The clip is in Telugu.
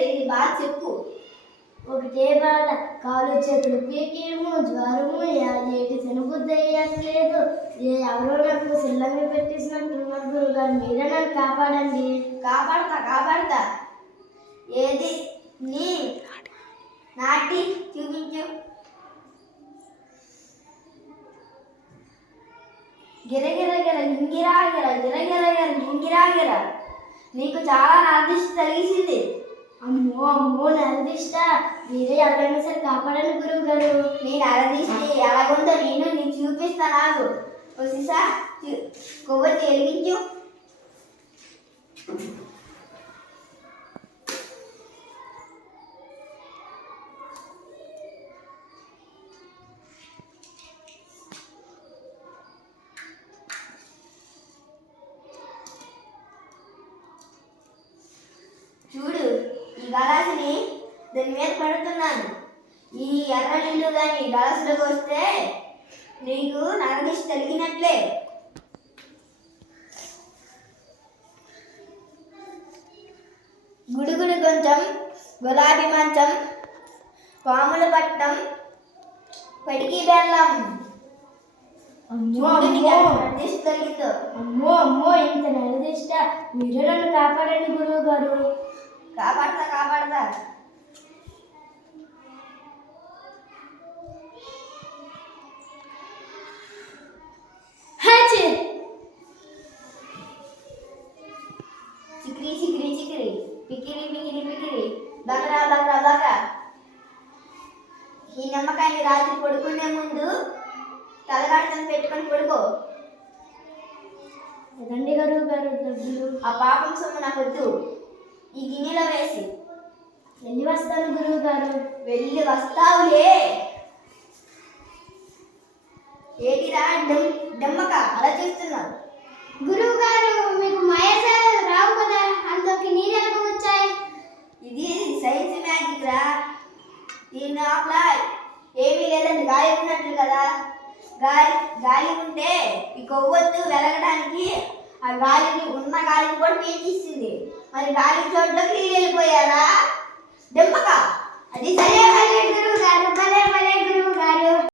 లేదు బాగా చెప్పు. ఒకటే బాధ, కాలు చేతులు పీకేమో, జ్వరము, ఏటి తినబుద్ధి అయ్యట్లేదు. ఎవరో నాకు సిల్లంగా పెట్టేసినట్టున్నారు గురుగారు, మీరే నన్ను కాపాడండి. కాపాడతా. ఏది నీ నాటి చూపించు. గిరగిరగిర గింగిరాగిర నీకు చాలా నరదిష్టి తగిలిసింది. అమ్మో నరదిష్ట, మీరే ఎవరైనా సరే కాపాడండి గురువు గారు. నీ నరదిష్టి ఎలాగుందో నీకు చూపిస్తా. నాకు సీసా కొవ్వొత్తి వెలిగించు. చూడు, ఈ గలాసుని దాని మీద పడుతున్నాను. ఈ ఎర్ర నీళ్ళు కానీ గలాసులోకి వస్తే నీకు నరదిష్టి తగిలినట్లే. గుడుగుడు కొంచెం, గులాబీ మంచం, పాముల పట్టం, పడికి బెల్లం. నరదిష్టి తగిలిందో. అమ్మో ఇంత నరదిష్ట, మీరే నన్ను కాపాడండి గురువు గారు. కాపాడతా. చిక్కిరి పికిరి దగ్గర. ఈ నిమ్మకాయని రాత్రి పడుకునే ముందు తలగాడుతను పెట్టుకొని పడుకో. ఎదండి గురువు గారు డబ్బులు? ఆ పాపం సొమ్ము నాకు వద్దు, ఈ గిన్నెలో వేసి. వెళ్ళి వస్తాను గురువు గారు. వెళ్ళి వస్తావులే. ఏటిరా డమ్మక అలా చేస్తున్నావు? గురువు గారు, మీకు మాయాజాలు రావు కదా, అందులోకి నీళ్ళు ఎలా వచ్చాయి? ఇది సైన్స్ మ్యాజిక్ రా. దీని లోపల ఏమీ లేదండి, గాలి ఉన్నట్లు కదా. గాలి ఉంటే ఈ కొవ్వొత్తు వెలగడానికి ఆ గాలిని ఉన్న గాలిని కూడా పీల్చిస్తుంది. మరి గాలి చోట్లోకి నీళ్ళు వెళ్ళిపోయారా? దెబ్బక అది సరే గురువు గారు.